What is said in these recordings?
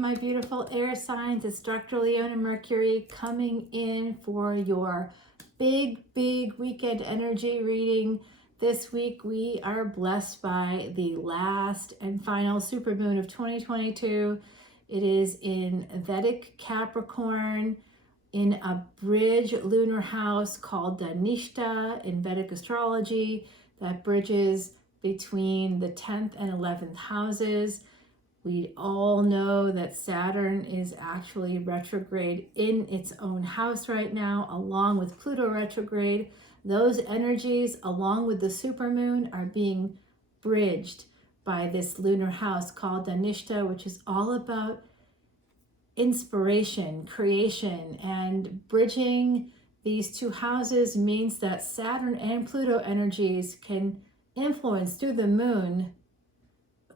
my beautiful air signs. It's Dr. Leona Mercury coming in for your big weekend energy reading. This week we are blessed by the last and final supermoon of 2022. It is in Vedic Capricorn in a bridge lunar house called Dhanishta in Vedic astrology that bridges between the 10th and 11th houses. We all know that Saturn is actually retrograde in its own house right now, along with Pluto retrograde. Those energies, along with the supermoon, are being bridged by this lunar house called Dhanishta, which is all about inspiration, creation, and bridging these two houses means that Saturn and Pluto energies can influence through the moon,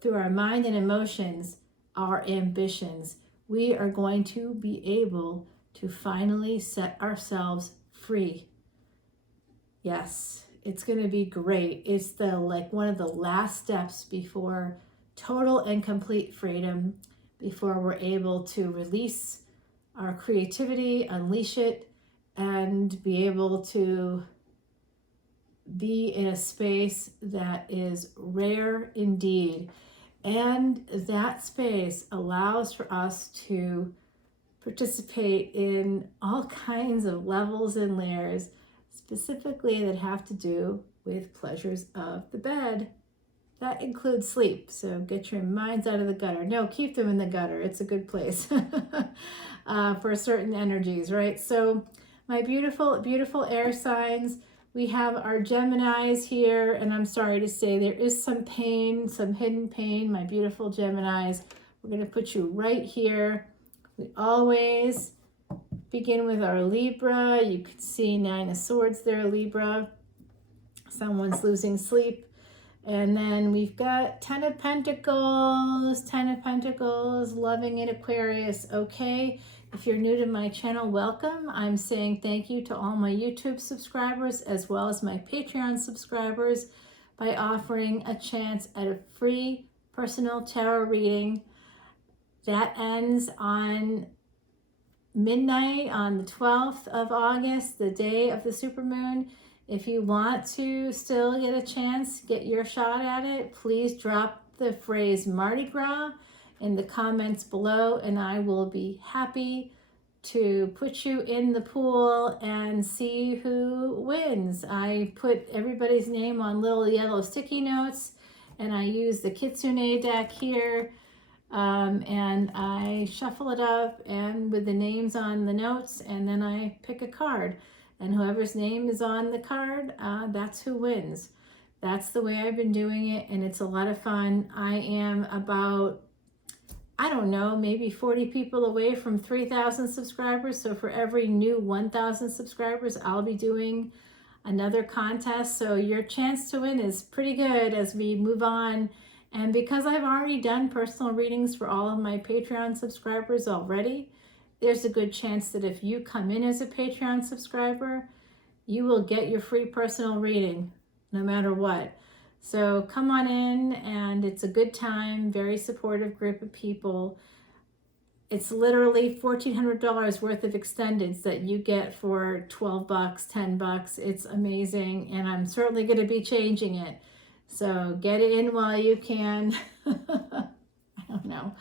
through our mind and emotions, our ambitions. We are going to be able to finally set ourselves free. Yes, it's going to be great. It's one of the last steps before total and complete freedom, before we're able to release our creativity, unleash it, and be able to be in a space that is rare indeed. And that space allows for us to participate in all kinds of levels and layers, specifically that have to do with pleasures of the bed. That includes sleep. So get your minds out of the gutter. No, keep them in the gutter. It's a good place for certain energies, right? So my beautiful air signs, we have our Geminis here, and I'm sorry to say there is some pain, some hidden pain, my beautiful Geminis. We're going to put you right here. We always begin with our Libra. You could see 9 of Swords there, Libra. Someone's losing sleep. And then we've got 10 of Pentacles, loving in Aquarius, okay? If you're new to my channel, welcome. I'm saying thank you to all my YouTube subscribers as well as my Patreon subscribers by offering a chance at a free personal tarot reading. That ends on midnight on the 12th of August, the day of the supermoon. If you want to still get a chance, get your shot at it, please drop the phrase Mardi Gras in the comments below, and I will be happy to put you in the pool and see who wins. I put everybody's name on little yellow sticky notes, and I use the Kitsune deck here, and I shuffle it up and with the names on the notes, and then I pick a card. And whoever's name is on the card, that's who wins. That's the way I've been doing it, and it's a lot of fun. I am about, I don't know, maybe 40 people away from 3,000 subscribers. So for every new 1,000 subscribers, I'll be doing another contest. So your chance to win is pretty good as we move on. And because I've already done personal readings for all of my Patreon subscribers already, there's a good chance that if you come in as a Patreon subscriber, you will get your free personal reading no matter what. So come on in, and it's a good time, very supportive group of people. It's literally $1,400 worth of extendeds that you get for 12 bucks, 10 bucks. It's amazing, and I'm certainly going to be changing it. So get it in while you can. I don't know.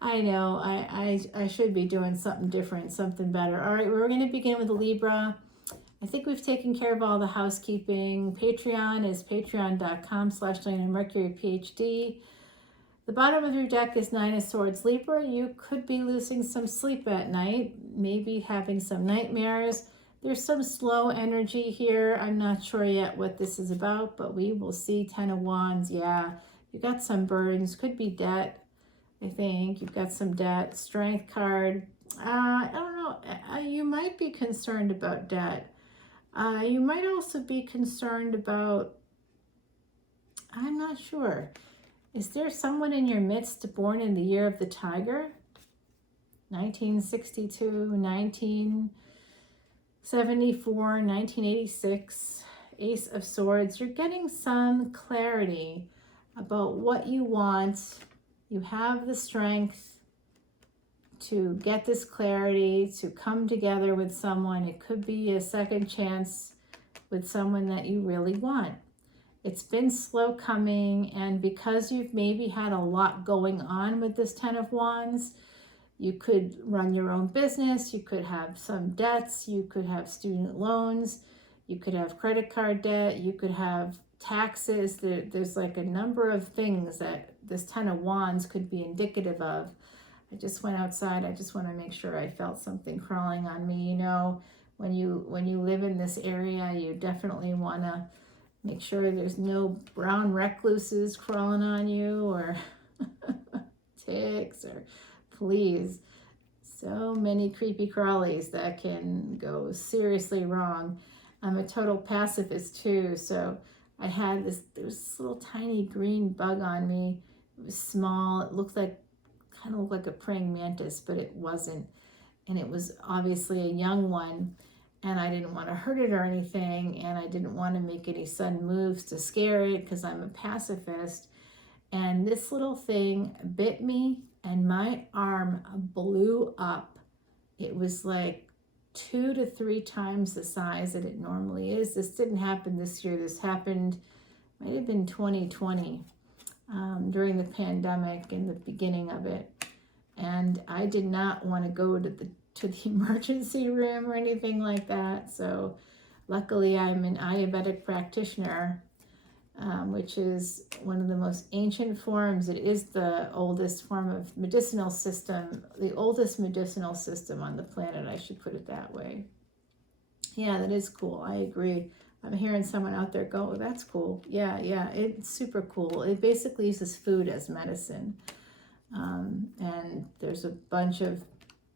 I know, I should be doing something different, something better. All right, we're going to begin with Libra. I think we've taken care of all the housekeeping. Patreon is patreon.com/leonamercuryphd. The bottom of your deck is 9 of Swords, Libra. You could be losing some sleep at night, maybe having some nightmares. There's some slow energy here. I'm not sure yet what this is about, but we will see. 10 of Wands, yeah. You got some burdens, could be debt. I think you've got some debt. Strength card. I don't know. You might be concerned about debt. You might also be concerned about, I'm not sure. Is there someone in your midst born in the year of the tiger? 1962, 1974, 1986. Ace of Swords. You're getting some clarity about what you want. You have the strength. to get this clarity, to come together with someone. It could be a second chance with someone that you really want. It's been slow coming, and because you've maybe had a lot going on with this Ten of Wands, you could run your own business, you could have some debts, you could have student loans, you could have credit card debt, you could have taxes. There's like a number of things that this Ten of Wands could be indicative of. I just went outside. I just want to make sure I felt something crawling on me. You know, when you live in this area, you definitely want to make sure there's no brown recluses crawling on you, or ticks, or fleas. So many creepy crawlies that can go seriously wrong. I'm a total pacifist too, so I had there was this little tiny green bug on me. It was small. It kind of looked like a praying mantis, but it wasn't. And it was obviously a young one, and I didn't want to hurt it or anything, and I didn't want to make any sudden moves to scare it because I'm a pacifist. And this little thing bit me, and my arm blew up. It was like 2 to 3 times the size that it normally is. This didn't happen this year. This happened, might have been 2020, during the pandemic, in the beginning of it. And I did not want to go to the emergency room or anything like that. So luckily I'm an Ayurvedic practitioner, which is one of the most ancient forms. It is the oldest form of medicinal system, the oldest medicinal system on the planet, I should put it that way. Yeah, that is cool. I agree. I'm hearing someone out there go, oh, that's cool. Yeah, it's super cool. It basically uses food as medicine. And there's a bunch of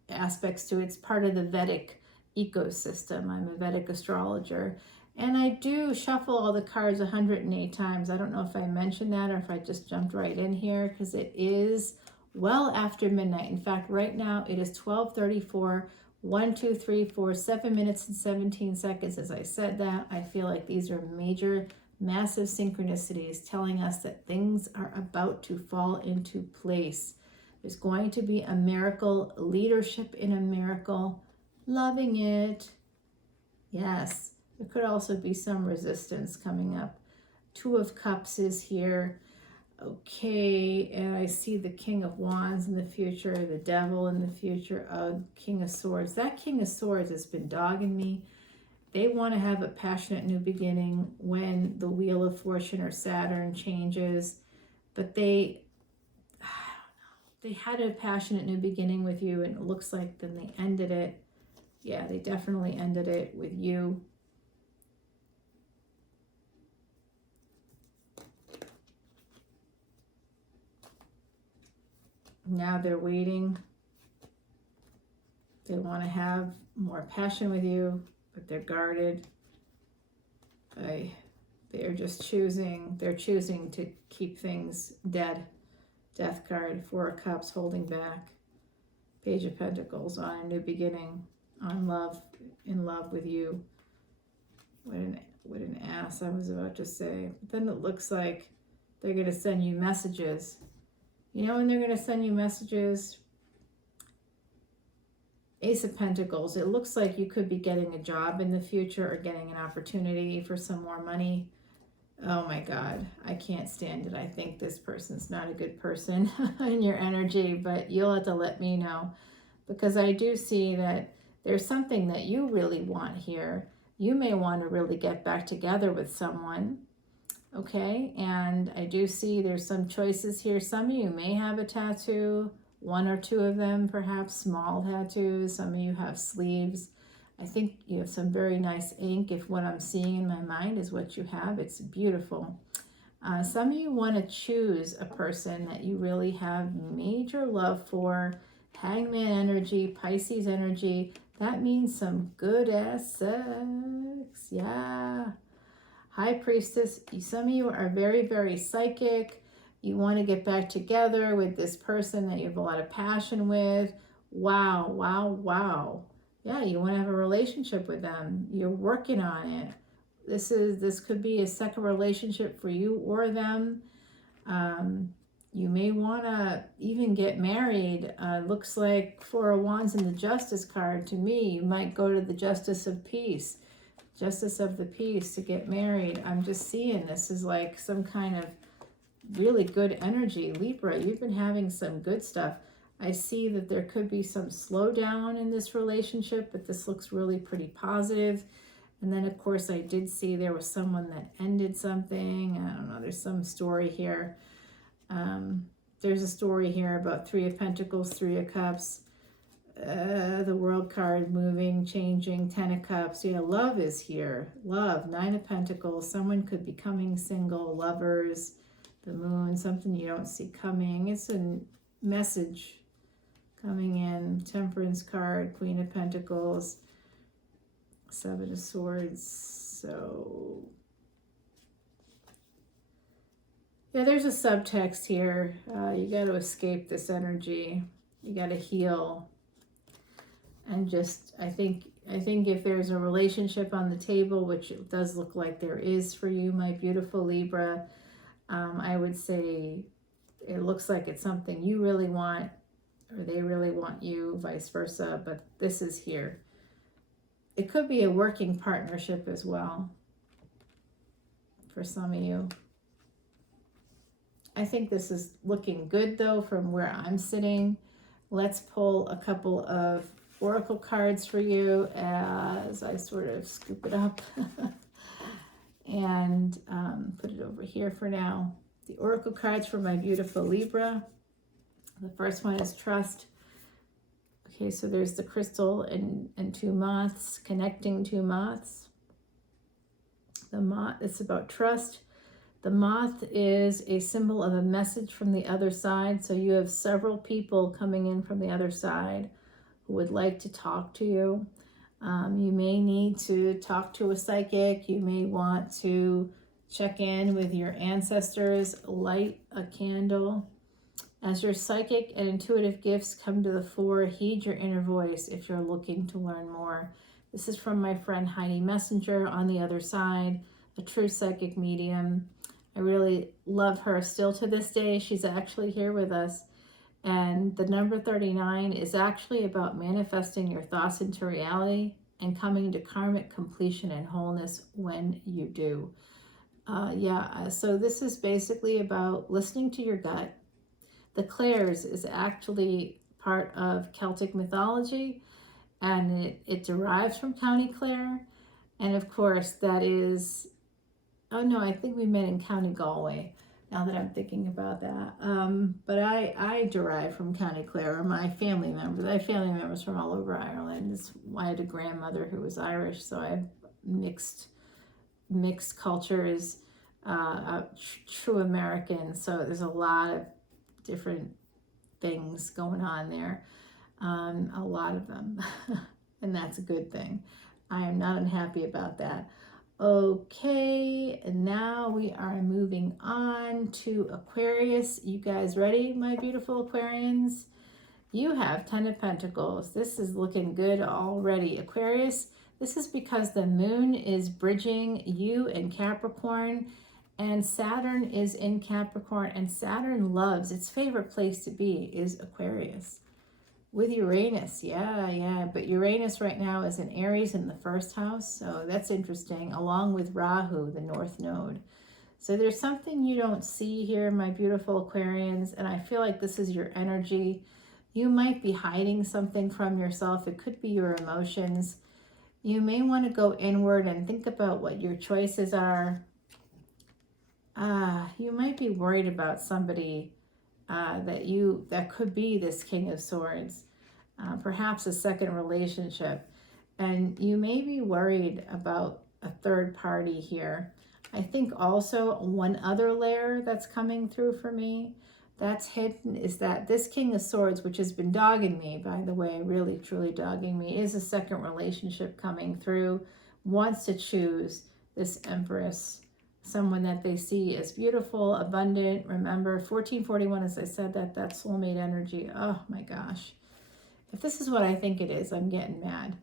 aspects to it. It's part of the Vedic ecosystem. I'm a Vedic astrologer. And I do shuffle all the cards 108 times. I don't know if I mentioned that or if I just jumped right in here, because it is well after midnight. In fact, right now it is 12:34, 1, 2, 3, 4, 7 minutes and 17 seconds. As I said that, I feel like these are major, massive synchronicities telling us that things are about to fall into place. There's going to be a miracle, leadership in a miracle, loving it. Yes. There could also be some resistance coming up. 2 of Cups is here. Okay, and I see the King of Wands in the future, the Devil in the future, King of Swords. That King of Swords has been dogging me. They want to have a passionate new beginning when the Wheel of Fortune or Saturn changes, but they had a passionate new beginning with you, and it looks like then they ended it. Yeah, they definitely ended it with you. Now they're waiting. They want to have more passion with you, but they're guarded. They're choosing to keep things dead. Death card, 4 of Cups, holding back. Page of Pentacles, on a new beginning, on love, in love with you. What an ass I was about to say. But then it looks like they're going to send you messages. You know when they're going to send you messages? Ace of Pentacles. It looks like you could be getting a job in the future or getting an opportunity for some more money. Oh my God, I can't stand it. I think this person's not a good person in your energy, but you'll have to let me know, because I do see that there's something that you really want here. You may want to really get back together with someone. Okay, and I do see there's some choices here. Some of you may have a tattoo, 1 or 2 of them, perhaps small tattoos. Some of you have sleeves. I think you have some very nice ink. If what I'm seeing in my mind is what you have, it's beautiful. Some of you want to choose a person that you really have major love for. Hangman energy, Pisces energy. That means some good ass sex. Yeah. High Priestess, some of you are very, very psychic. You want to get back together with this person that you have a lot of passion with. Wow, wow, wow. Yeah, you want to have a relationship with them. You're working on it. This could be a second relationship for you or them. You may want to even get married. Looks like Four of Wands in the Justice card to me. You might go to the Justice of Peace, Justice of the Peace to get married. I'm just seeing this is like some kind of really good energy. Libra, you've been having some good stuff. I see that there could be some slowdown in this relationship, but this looks really pretty positive. And then, of course, I did see there was someone that ended something. I don't know, there's some story here. There's a story here about Three of Pentacles, Three of Cups, the World card, moving, changing, Ten of Cups. Yeah, love is here. Love, Nine of Pentacles. Someone could be coming single, lovers, the Moon, something you don't see coming. It's a message coming in. Temperance card, Queen of Pentacles, Seven of Swords. So yeah, there's a subtext here. You got to escape this energy. You got to heal. And just, I think if there's a relationship on the table, which it does look like there is for you, my beautiful Libra, I would say it looks like it's something you really want, or they really want you, vice versa. But this is here. It could be a working partnership as well for some of you. I think this is looking good, though, from where I'm sitting. Let's pull a couple of oracle cards for you as I sort of scoop it up and put it over here for now. The oracle cards for my beautiful Libra. The first one is trust. Okay, so there's the crystal and two moths, connecting two moths. The moth, it's about trust. The moth is a symbol of a message from the other side. So you have several people coming in from the other side who would like to talk to you. You may need to talk to a psychic. You may want to check in with your ancestors, light a candle. As your psychic and intuitive gifts come to the fore, heed your inner voice if you're looking to learn more. This is from my friend Heidi Messenger on the other side, a true psychic medium. I really love her still to this day. She's actually here with us. And the number 39 is actually about manifesting your thoughts into reality and coming to karmic completion and wholeness when you do. So this is basically about listening to your gut. The Clares is actually part of Celtic mythology, and it derives from County Clare. And of course, that is, oh no, I think we met in County Galway, now that I'm thinking about that. But I derive from County Clare, or my family members. I have family members from all over Ireland. I had a grandmother who was Irish, so I have mixed cultures, true American. So there's a lot of different things going on there, a lot of them, and that's a good thing. I am not unhappy about that. Okay, and now we are moving on to Aquarius. You guys ready, my beautiful Aquarians? You have 10 of Pentacles. This is looking good already. Aquarius, this is because the moon is bridging you and Capricorn, and Saturn is in Capricorn, and Saturn loves, its favorite place to be is Aquarius. With Uranus, yeah. But Uranus right now is in Aries in the first house, so that's interesting, along with Rahu, the North Node. So there's something you don't see here, my beautiful Aquarians, and I feel like this is your energy. You might be hiding something from yourself. It could be your emotions. You may want to go inward and think about what your choices are. You might be worried about somebody that could be this King of Swords, perhaps a second relationship. And you may be worried about a third party here. I think also one other layer that's coming through for me that's hidden is that this King of Swords, which has been dogging me, by the way, really truly dogging me, is a second relationship coming through, wants to choose this Empress, someone that they see as beautiful, abundant. Remember, 1441, as I said, that soulmate energy. Oh my gosh. If this is what I think it is, I'm getting mad.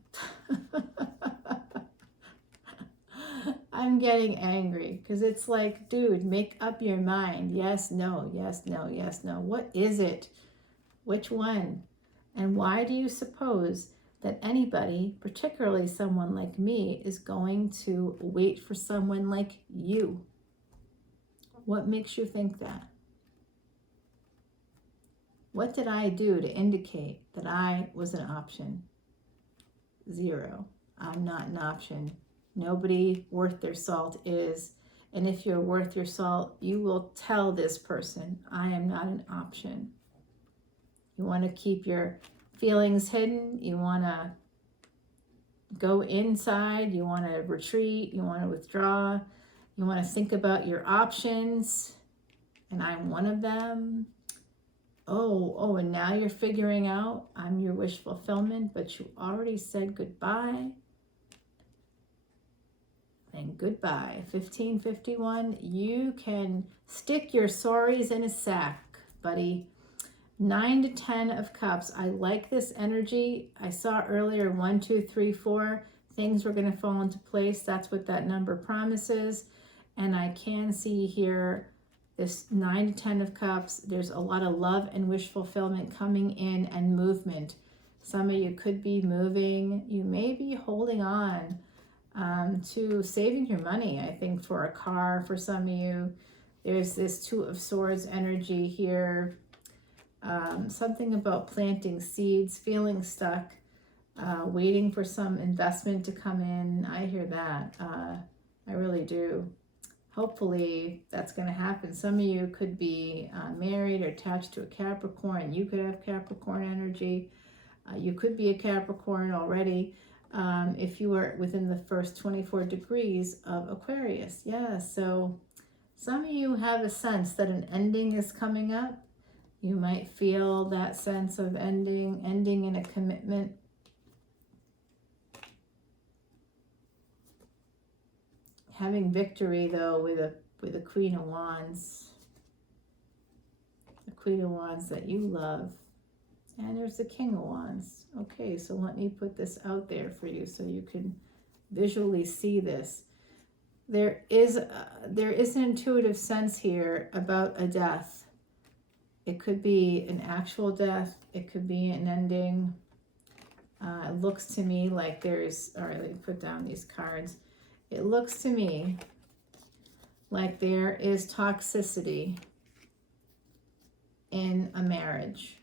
I'm getting angry because it's like, dude, make up your mind. Yes, no, yes, no, yes, no. What is it? Which one? And why do you suppose that anybody, particularly someone like me, is going to wait for someone like you? What makes you think that? What did I do to indicate that I was an option? Zero. I'm not an option. Nobody worth their salt is. And if you're worth your salt, you will tell this person, I am not an option. You want to keep your feelings hidden. You want to go inside. You want to retreat. You want to withdraw. You want to think about your options. And I'm one of them. Oh, and now you're figuring out I'm your wish fulfillment, but you already said goodbye. And goodbye. 1551, you can stick your sorries in a sack, buddy. 9 to 10 of cups. I like this energy. I saw earlier 1, 2, 3, 4. Things were going to fall into place. That's what that number promises. And I can see here this 9 to 10 of cups. There's a lot of love and wish fulfillment coming in and movement. Some of you could be moving. You may be holding on to saving your money, I think, for a car for some of you. There's this 2 of Swords energy here. Something about planting seeds, feeling stuck, waiting for some investment to come in. I hear that. I really do. Hopefully that's going to happen. Some of you could be married or attached to a Capricorn. You could have Capricorn energy. You could be a Capricorn already. If you are within the first 24 degrees of Aquarius. Yeah, so some of you have a sense that an ending is coming up. You might feel that sense of ending in a commitment. Having victory, though, with a Queen of Wands. The Queen of Wands that you love. And there's the King of Wands. Okay, so let me put this out there for you so you can visually see this. There is an intuitive sense here about a death. It could be an actual death. It could be an ending. It looks to me like there's... All right, let me put down these cards. It looks to me like there is toxicity in a marriage,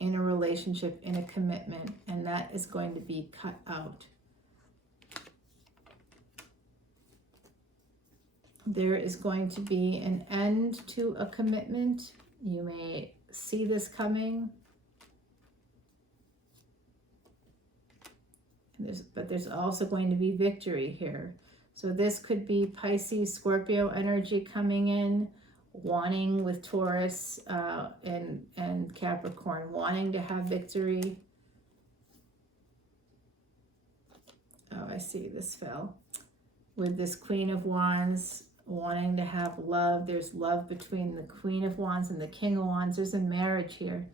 in a relationship, in a commitment, and that is going to be cut out. There is going to be an end to a commitment. You may see this coming. But there's also going to be victory here. So this could be Pisces, Scorpio energy coming in, wanting with Taurus and Capricorn, wanting to have victory. Oh, I see this fell. With this Queen of Wands, wanting to have love. There's love between the Queen of Wands and the King of Wands. There's a marriage here.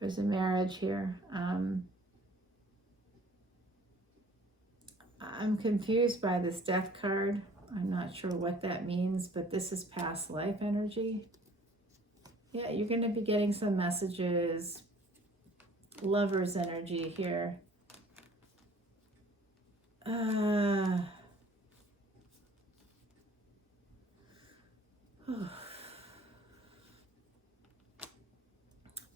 There's a marriage here. I'm confused by this Death card. I'm not sure what that means, but this is past life energy. Yeah, you're going to be getting some messages. Lover's energy here.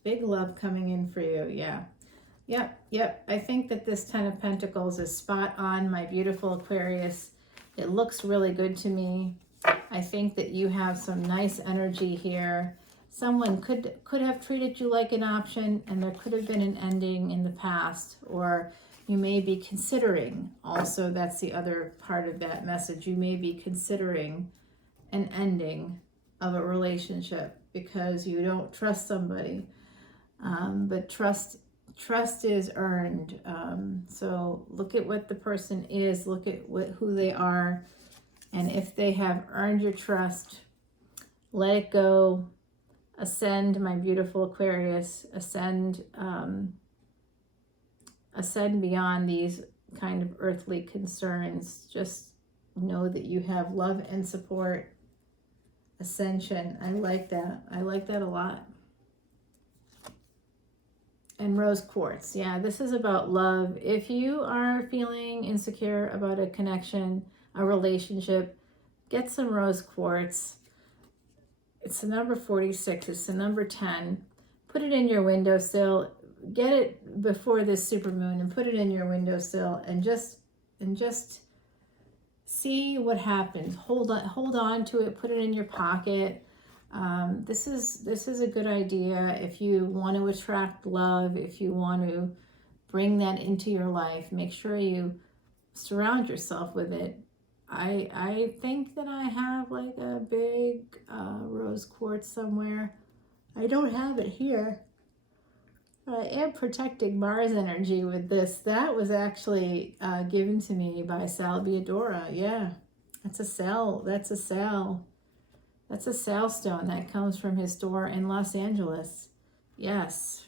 Big love coming in for you, yeah. Yep. I think that this 10 of Pentacles is spot on, my beautiful Aquarius. It looks really good to me. I think that you have some nice energy here. Someone could have treated you like an option, and there could have been an ending in the past, or you may be considering, also that's the other part of that message, you may be considering an ending of a relationship because you don't trust somebody. But trust is earned. So look at what the person is, look at who they are, and if they have earned your trust, let it go. Ascend, my beautiful Aquarius. Ascend beyond these kind of earthly concerns. Just know that you have love and support. Ascension. I like that. I like that a lot. And rose quartz. Yeah, this is about love. If you are feeling insecure about a connection, a relationship, get some rose quartz. It's the number 46. It's the number 10. Put it in your windowsill. Get it before this supermoon and put it in your windowsill and just see what happens. Hold on to it. Put it in your pocket. This is a good idea if you want to attract love, if you want to bring that into your life. Make sure you surround yourself with it. I think that I have like a big rose quartz somewhere. I don't have it here. I am protecting Mars energy with this. That was actually given to me by Salviadora. Yeah, that's a Sal. That's a Sal. That's a Sal stone that comes from his store in Los Angeles. Yes,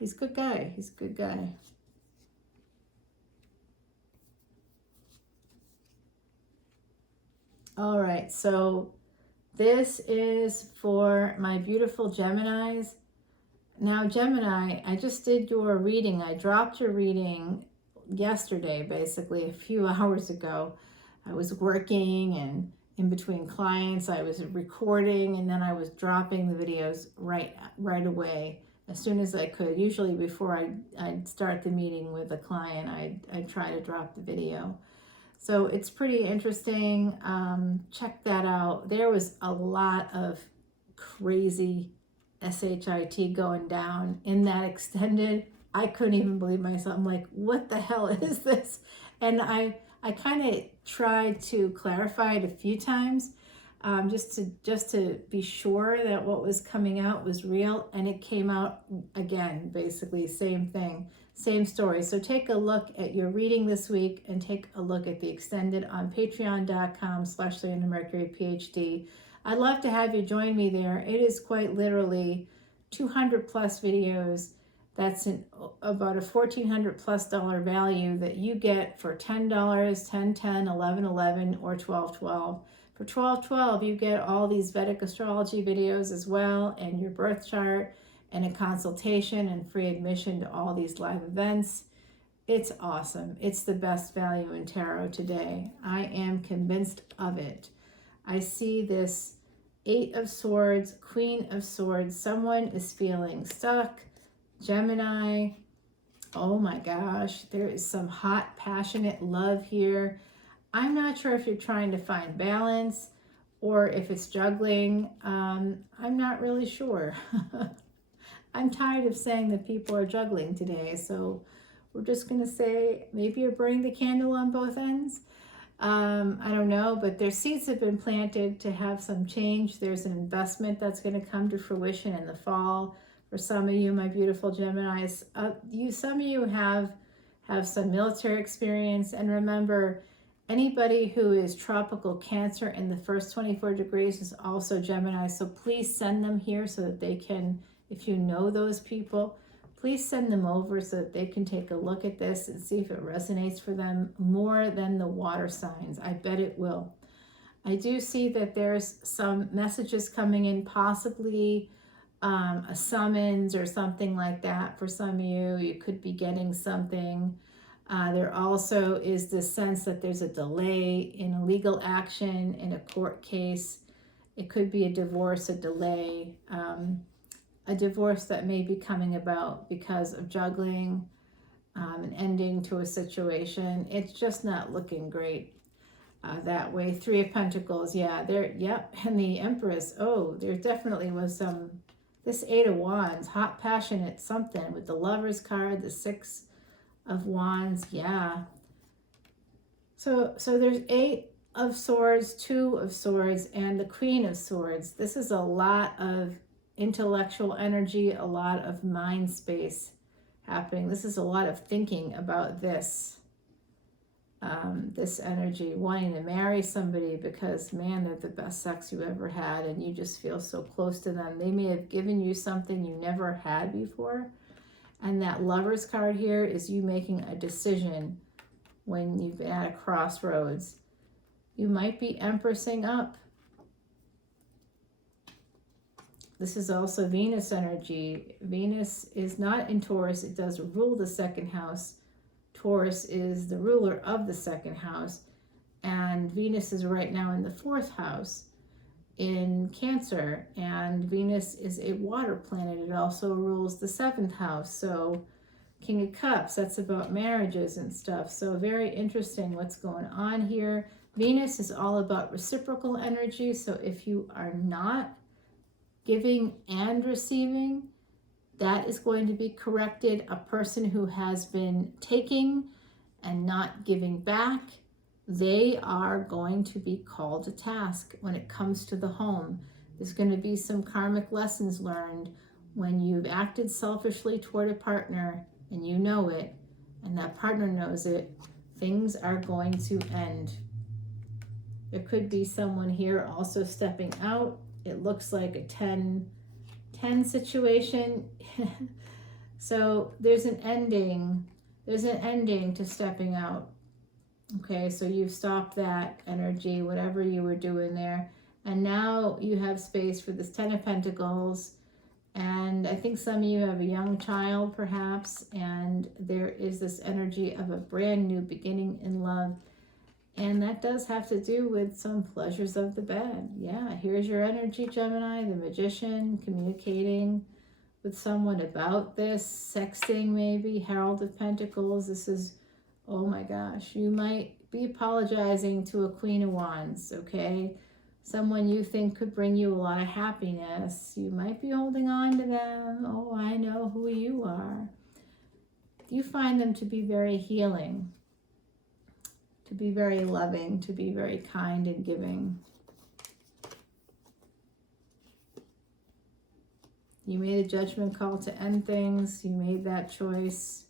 he's a good guy. He's a good guy. All right, so this is for my beautiful Geminis. Now, Gemini, I just did your reading. I dropped your reading yesterday, basically, a few hours ago. I was working and in between clients, I was recording, and then I was dropping the videos right away as soon as I could. Usually before I'd start the meeting with a client, I'd try to drop the video. So it's pretty interesting. Check that out. There was a lot of crazy SHIT going down in that extended. I couldn't even believe myself. I'm like, what the hell is this? And I kind of tried to clarify it a few times, just to be sure that what was coming out was real, and it came out again, basically same thing, same story. So take a look at your reading this week and take a look at the extended on patreon.com/leonamercuryphd. I'd love to have you join me there. It is quite literally 200 plus videos. That's about a $1,400 plus value that you get for $10, $10, $10, $11, $11, or $12, $12. For $12, $12, you get all these Vedic astrology videos as well, and your birth chart, and a consultation and free admission to all these live events. It's awesome. It's the best value in tarot today. I am convinced of it. I see this 8 of Swords, Queen of Swords. Someone is feeling stuck. Gemini, oh my gosh, there is some hot, passionate love here. I'm not sure if you're trying to find balance or if it's juggling. I'm not really sure. I'm tired of saying that people are juggling today, so we're just going to say maybe you're burning the candle on both ends. I don't know, but their seeds have been planted to have some change. There's an investment that's going to come to fruition in the fall. For some of you, my beautiful Geminis, some of you have some military experience. And remember, anybody who is tropical Cancer in the first 24 degrees is also Gemini. So please send them here so that they can, if you know those people, please send them over so that they can take a look at this and see if it resonates for them more than the water signs. I bet it will. I do see that there's some messages coming in, possibly a summons or something like that for some of you. You could be getting something. There also is this sense that there's a delay in a legal action, in a court case. It could be a divorce, a delay, a divorce that may be coming about because of juggling, an ending to a situation. It's just not looking great that way. 3 of Pentacles, yeah, there, yep, and the Empress. Oh, there definitely was some. This 8 of Wands, hot, passionate something with the Lover's card, the 6 of Wands, yeah. So there's 8 of Swords, 2 of Swords, and the Queen of Swords. This is a lot of intellectual energy, a lot of mind space happening. This is a lot of thinking about this. This energy, wanting to marry somebody because, man, they're the best sex you ever had and you just feel so close to them. They may have given you something you never had before. And that Lover's card here is you making a decision when you've been at a crossroads. You might be empressing up. This is also Venus energy. Venus is not in Taurus. It does rule the second house. Taurus is the ruler of the second house. And Venus is right now in the fourth house in Cancer. And Venus is a water planet. It also rules the seventh house. So King of Cups, that's about marriages and stuff. So very interesting what's going on here. Venus is all about reciprocal energy. So if you are not giving and receiving, that is going to be corrected. A person who has been taking and not giving back, they are going to be called to task when it comes to the home. There's going to be some karmic lessons learned when you've acted selfishly toward a partner and you know it, and that partner knows it. Things are going to end. There could be someone here also stepping out. It looks like a 10-10 situation. So there's an ending. There's an ending to stepping out. Okay, so you've stopped that energy, whatever you were doing there. And now you have space for this 10 of Pentacles. And I think some of you have a young child perhaps. And there is this energy of a brand new beginning in love. And that does have to do with some pleasures of the bed. Yeah, here's your energy, Gemini, the Magician, communicating with someone about this, sexting maybe, Herald of Pentacles. This is, oh my gosh, you might be apologizing to a Queen of Wands, okay? Someone you think could bring you a lot of happiness. You might be holding on to them. Oh, I know who you are. You find them to be very healing, to be very loving, to be very kind and giving. You made a judgment call to end things. You made that choice.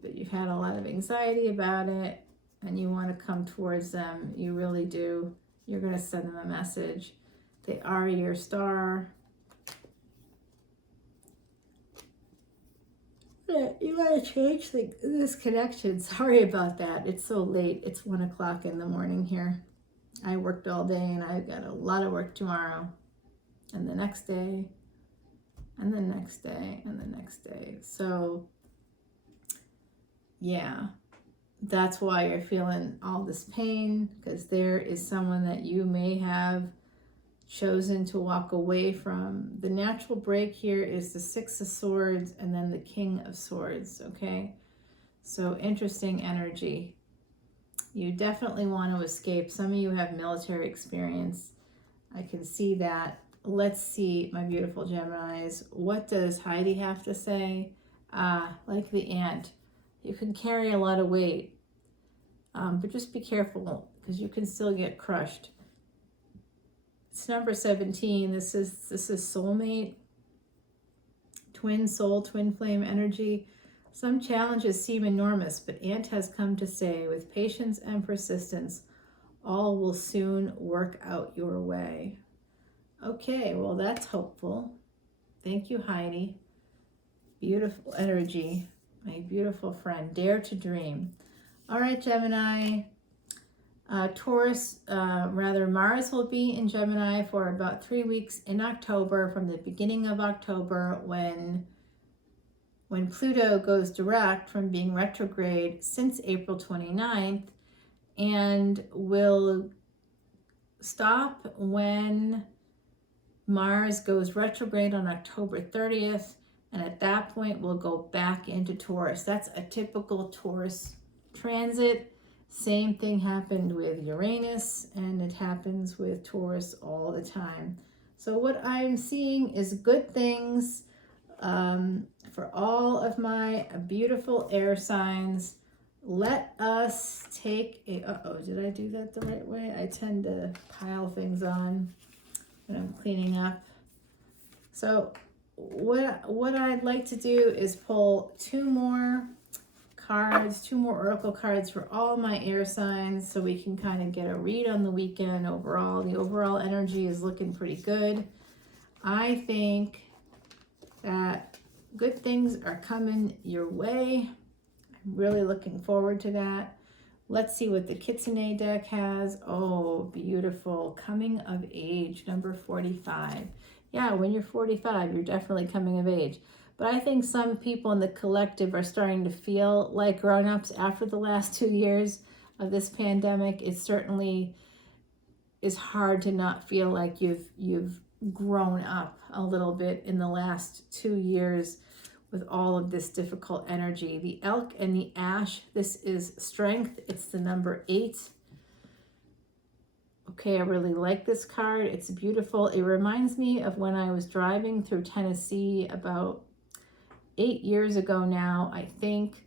But you've had a lot of anxiety about it and you want to come towards them. You really do. You're going to send them a message. They are your star. You want to change this connection. Sorry about that. It's so late. It's 1 o'clock in the morning here. I worked all day and I've got a lot of work tomorrow. And the next day. And the next day. And the next day. So, yeah. That's why you're feeling all this pain. Because there is someone that you may have chosen to walk away from. The natural break here is the 6 of Swords and then the King of Swords, okay? So interesting energy. You definitely want to escape. Some of you have military experience. I can see that. Let's see, my beautiful Geminis. What does Heidi have to say? Like the ant. You can carry a lot of weight, but just be careful because you can still get crushed. It's number 17. This is soulmate, twin soul, twin flame energy. Some challenges seem enormous, but Ant has come to say, with patience and persistence, all will soon work out your way. Okay, well, that's hopeful. Thank you, Heidi. Beautiful energy, my beautiful friend. Dare to dream. All right, Gemini. Taurus, Mars will be in Gemini for about 3 weeks in October, from the beginning of October, when Pluto goes direct from being retrograde since April 29th, and will stop when Mars goes retrograde on October 30th, and at that point we'll go back into Taurus. That's a typical Taurus transit. Same thing happened with Uranus, and it happens with Taurus all the time. So what I'm seeing is good things for all of my beautiful air signs. Let us take a, did I do that the right way? I tend to pile things on when I'm cleaning up. So what I'd like to do is pull 2 more oracle cards for all my air signs, so we can kind of get a read on the weekend overall. The overall energy is looking pretty good. I think that good things are coming your way. I'm really looking forward to that. Let's see what the Kitsune deck has. Oh, beautiful. Coming of age, number 45. Yeah, when you're 45, you're definitely coming of age. But I think some people in the collective are starting to feel like grown-ups after the last 2 years of this pandemic. It certainly is hard to not feel like you've grown up a little bit in the last 2 years with all of this difficult energy. The elk and the ash, this is strength. It's the number 8. Okay, I really like this card. It's beautiful. It reminds me of when I was driving through Tennessee about 8 years ago now, I think.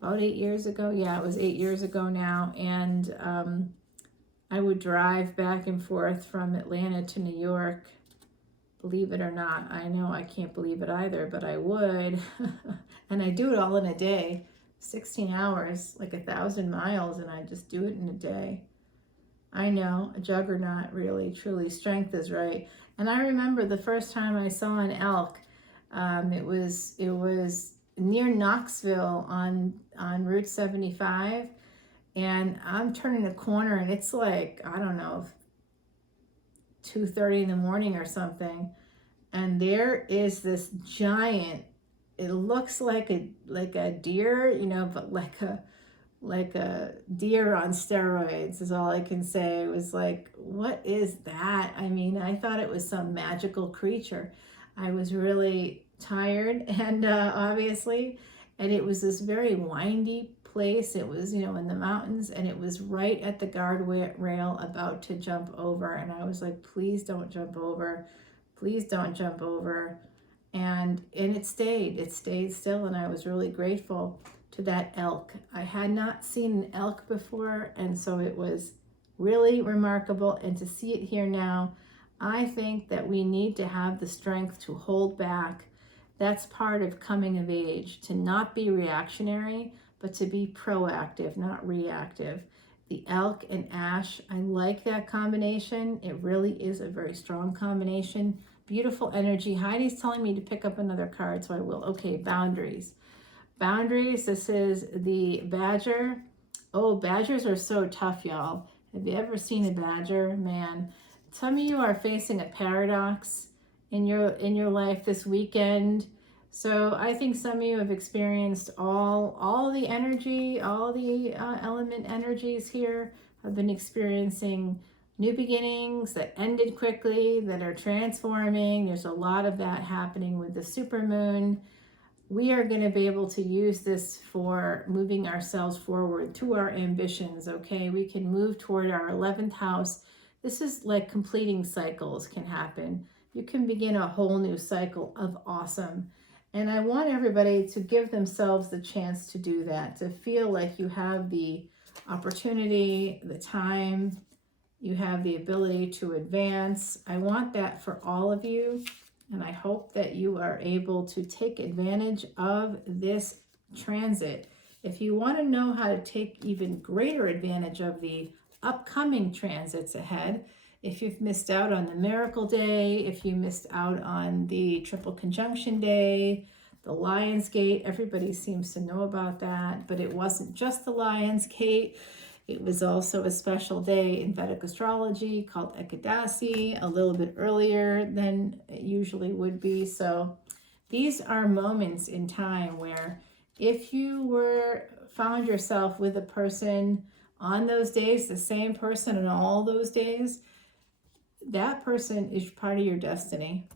About 8 years ago. Yeah, it was 8 years ago now. And I would drive back and forth from Atlanta to New York. Believe it or not, I know I can't believe it either, but I would. And I do it all in a day, 16 hours, like 1,000 miles, and I just do it in a day. I know, a juggernaut, really, truly, strength is right. And I remember the first time I saw an elk, it was near Knoxville on Route 75, and I'm turning a corner, and it's like, I don't know, 2:30 in the morning or something, and there is this giant, it looks like a deer, you know, but like a deer on steroids is all I can say. It was like, what is that? I mean, I thought it was some magical creature. I was really tired, and obviously, and it was this very windy place. It was, you know, in the mountains, and it was right at the guardrail about to jump over, and I was like, please don't jump over, please don't jump over. And it stayed still, and I was really grateful to that elk. I had not seen an elk before, and so it was really remarkable. And to see it here now, I think that we need to have the strength to hold back. That's part of coming of age, to not be reactionary, but to be proactive, not reactive. The elk and ash, I like that combination. It really is a very strong combination. Beautiful energy. Heidi's telling me to pick up another card, so I will. Okay, boundaries. Boundaries, this is the badger. Oh, badgers are so tough, y'all. Have you ever seen a badger? Man, some of you are facing a paradox in your life this weekend. So I think some of you have experienced all the energy, all the element energies here, have been experiencing new beginnings that ended quickly, that are transforming. There's a lot of that happening with the supermoon. We are going to be able to use this for moving ourselves forward to our ambitions, okay? We can move toward our 11th house. This is like completing cycles can happen. You can begin a whole new cycle of awesome. And I want everybody to give themselves the chance to do that, to feel like you have the opportunity, the time, you have the ability to advance. I want that for all of you. And I hope that you are able to take advantage of this transit. If you want to know how to take even greater advantage of the upcoming transits ahead, if you've missed out on the Miracle Day, if you missed out on the Triple Conjunction Day, the Lion's Gate, everybody seems to know about that, but it wasn't just the Lion's Gate. It was also a special day in Vedic astrology called Ekadasi, a little bit earlier than it usually would be. So these are moments in time where if you found yourself with a person on those days, the same person on all those days, that person is part of your destiny.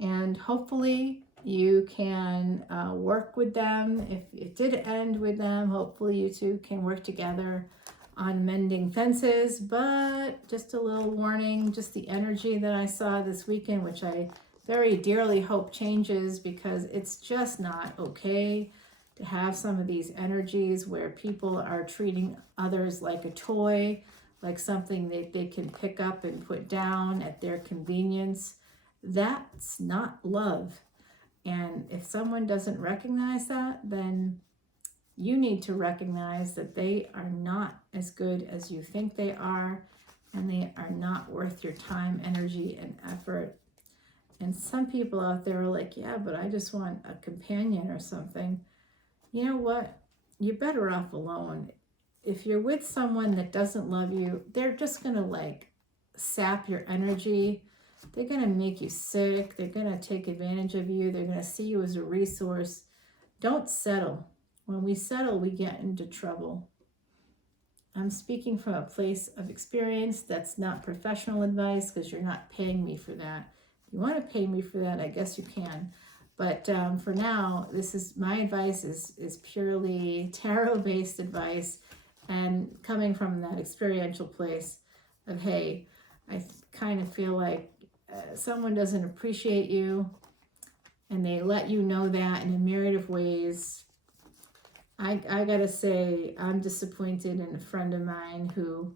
And hopefully you can work with them. If it did end with them, hopefully you two can work together on mending fences. But just a little warning, just the energy that I saw this weekend, which I very dearly hope changes, because it's just not okay to have some of these energies where people are treating others like a toy, like something that they can pick up and put down at their convenience. That's not love. And if someone doesn't recognize that, then you need to recognize that they are not as good as you think they are, and they are not worth your time, energy, and effort. And some people out there are like, yeah, but I just want a companion or something. You know what? You're better off alone. if you're with someone that doesn't love you, they're just going to like sap your energy. They're going to make you sick. They're going to take advantage of you. They're going to see you as a resource. Don't settle. When we settle, we get into trouble. I'm speaking from a place of experience. That's not professional advice because you're not paying me for that. If you want to pay me for that, I guess you can. But for now, this is my advice is purely tarot-based advice and coming from that experiential place of, hey, I kind of feel like someone doesn't appreciate you and they let you know that in a myriad of ways. I gotta say, I'm disappointed in a friend of mine who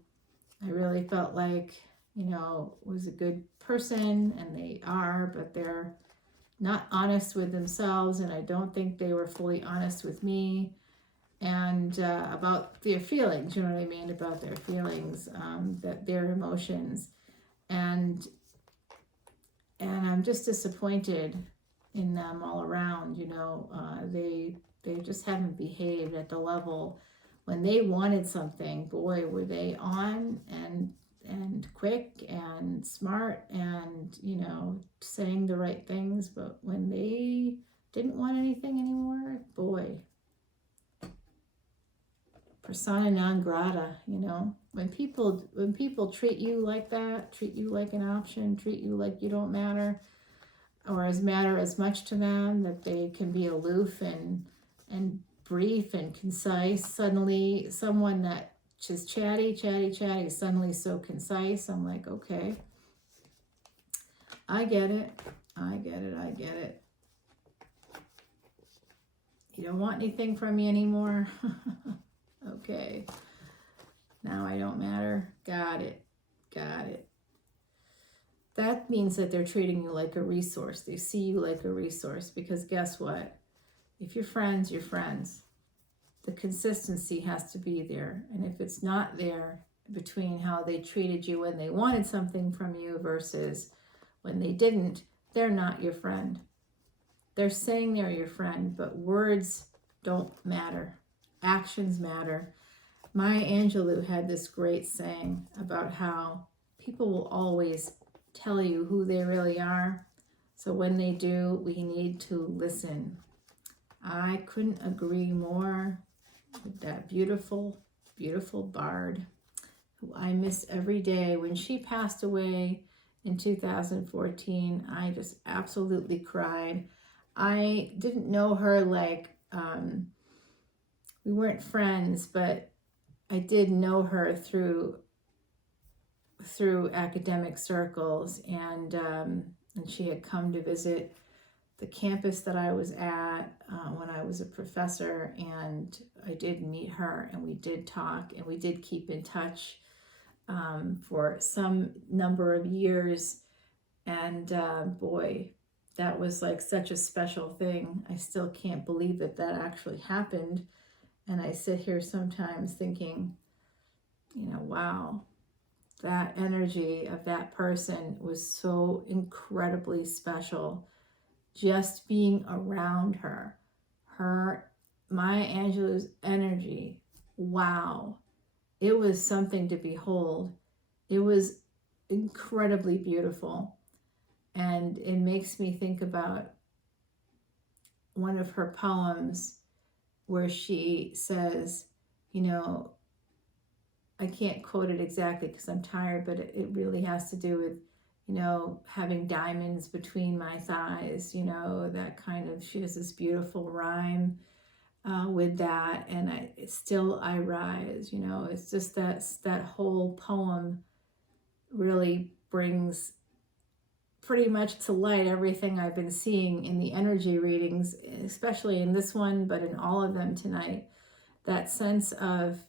I really felt like, you know, was a good person, and they are, but they're not honest with themselves, and I don't think they were fully honest with me, and about their feelings, you know what I mean, about their feelings, that their emotions, and I'm just disappointed in them all around, you know. They just haven't behaved at the level when they wanted something. Boy, were they on and quick and smart and, you know, saying the right things. But when they didn't want anything anymore, boy, persona non grata, you know. When people treat you like that, treat you like an option, treat you like you don't matter, or matter as much to them, that they can be aloof and brief and concise. Suddenly, someone that just chatty, suddenly so concise. I'm like, okay, I get it. You don't want anything from me anymore? Okay. Now I don't matter. Got it. That means that they're treating you like a resource. They see you like a resource, because guess what? If you're friends, you're friends. The consistency has to be there. And if it's not there between how they treated you when they wanted something from you versus when they didn't, they're not your friend. They're saying they're your friend, but words don't matter. Actions matter. Maya Angelou had this great saying about how people will always tell you who they really are. So when they do, we need to listen. I couldn't agree more with that beautiful, beautiful bard who I miss every day. When she passed away in 2014, I just absolutely cried. I didn't know her like, we weren't friends, but I did know her through academic circles, and she had come to visit the campus that I was at when I was a professor, and I did meet her, and we did talk, and we did keep in touch for some number of years, and boy, that was like such a special thing. I still can't believe that actually happened, and I sit here sometimes thinking, you know, wow, that energy of that person was so incredibly special. Just being around her, Maya Angelou's energy, wow, it was something to behold. It was incredibly beautiful. And it makes me think about one of her poems where she says, you know, I can't quote it exactly because I'm tired, but it really has to do with, you know, having diamonds between my thighs, you know, that kind of, she has this beautiful rhyme with that, and I rise, you know. It's just that whole poem really brings pretty much to light everything I've been seeing in the energy readings, especially in this one, but in all of them tonight. That sense of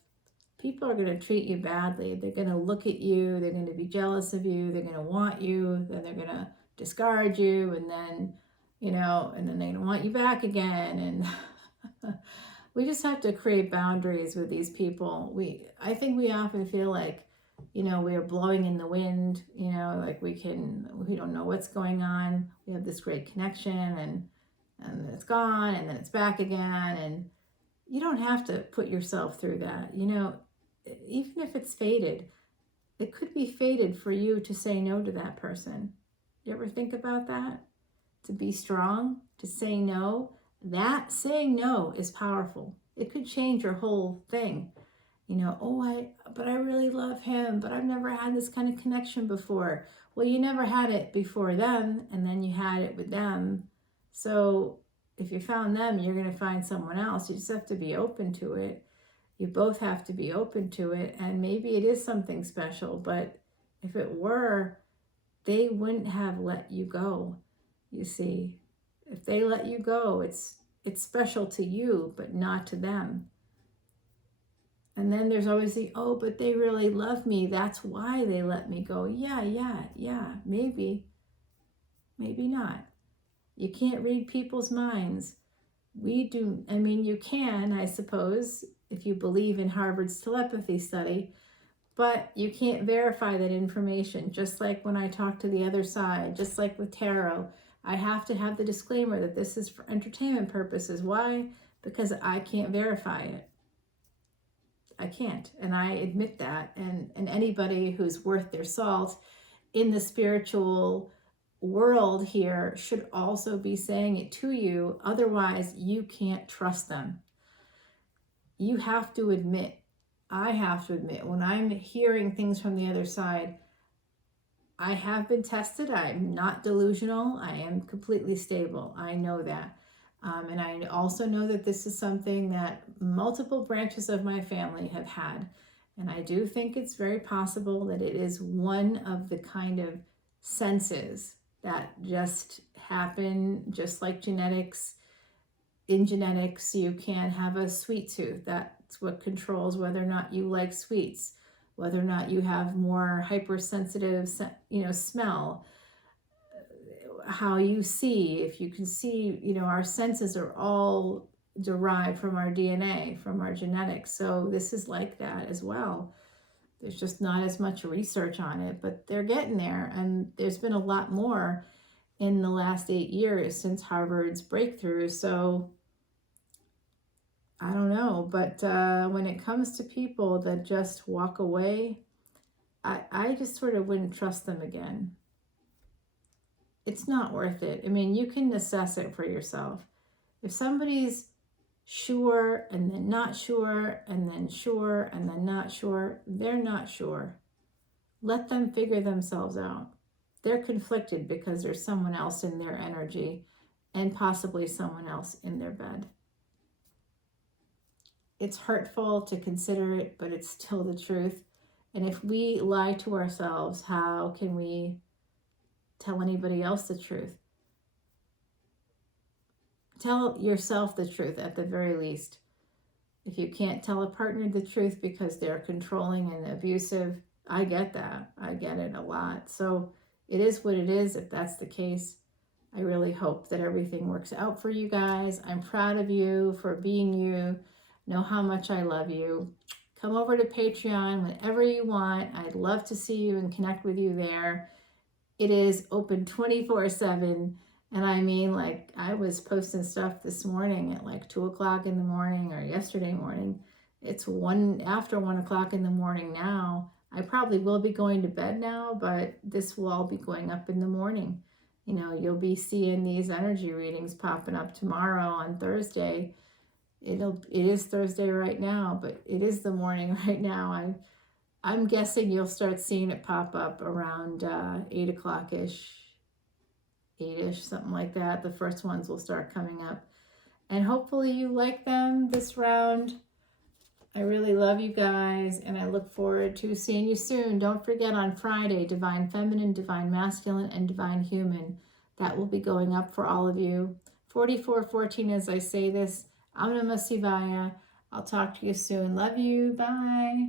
people are going to treat you badly. They're going to look at you. They're going to be jealous of you. They're going to want you. Then they're going to discard you. And then, you know, and then they're going to want you back again. And we just have to create boundaries with these people. I think we often feel like, you know, we are blowing in the wind, you know, like we don't know what's going on. We have this great connection, and it's gone, and then it's back again. And you don't have to put yourself through that. You know, even if it's fated, it could be fated for you to say no to that person. You ever think about that? To be strong, to say no. That saying no is powerful. It could change your whole thing. You know, but I really love him, but I've never had this kind of connection before. Well, you never had it before them, and then you had it with them. So if you found them, you're going to find someone else. You just have to be open to it. You both have to be open to it, and maybe it is something special, but if it were, they wouldn't have let you go. You see, if they let you go, it's special to you, but not to them. And then there's always the, oh, but they really love me. That's why they let me go. Yeah, maybe. Maybe not. You can't read people's minds. We do, I mean, you can, I suppose, if you believe in Harvard's telepathy study, but you can't verify that information. Just like when I talk to the other side, just like with tarot, I have to have the disclaimer that this is for entertainment purposes. Why? Because I can't verify it. I can't, and I admit that, and anybody who's worth their salt in the spiritual world here should also be saying it to you. Otherwise, you can't trust them. You have to admit, I have to admit, when I'm hearing things from the other side, I have been tested. I'm not delusional. I am completely stable. I know that. And I also know that this is something that multiple branches of my family have had. And I do think it's very possible that it is one of the kind of senses that just happen, just like genetics. In genetics, you can have a sweet tooth. That's what controls whether or not you like sweets, whether or not you have more hypersensitive, smell, how you see, if you can see, our senses are all derived from our DNA, from our genetics. So this is like that as well. There's just not as much research on it, but they're getting there. And there's been a lot more in the last 8 years since Harvard's breakthrough. So I don't know, but when it comes to people that just walk away, I just sort of wouldn't trust them again. It's not worth it. I mean, you can assess it for yourself. If somebody's sure and then not sure and then sure and then not sure, they're not sure. Let them figure themselves out. They're conflicted because there's someone else in their energy and possibly someone else in their bed. It's hurtful to consider it, but it's still the truth. And if we lie to ourselves, how can we tell anybody else the truth? Tell yourself the truth at the very least. If you can't tell a partner the truth because they're controlling and abusive, I get that. I get it a lot. So it is what it is if that's the case. I really hope that everything works out for you guys. I'm proud of you for being you. Know how much I love you. Come over to Patreon whenever you want. I'd love to see you and connect with you there. It is open 24/7. And I mean, like, I was posting stuff this morning at like 2 o'clock in the morning or yesterday morning. It's after 1 o'clock in the morning now. I probably will be going to bed now, but this will all be going up in the morning. You'll be seeing these energy readings popping up tomorrow on Thursday. It is Thursday right now, but it is the morning right now. I'm guessing you'll start seeing it pop up around 8 o'clock-ish, 8-ish, something like that. The first ones will start coming up. And hopefully you like them this round. I really love you guys, and I look forward to seeing you soon. Don't forget on Friday, Divine Feminine, Divine Masculine, and Divine Human. That will be going up for all of you. 4414 as I say this. Om Namah Shivaya. I'll talk to you soon. Love you. Bye.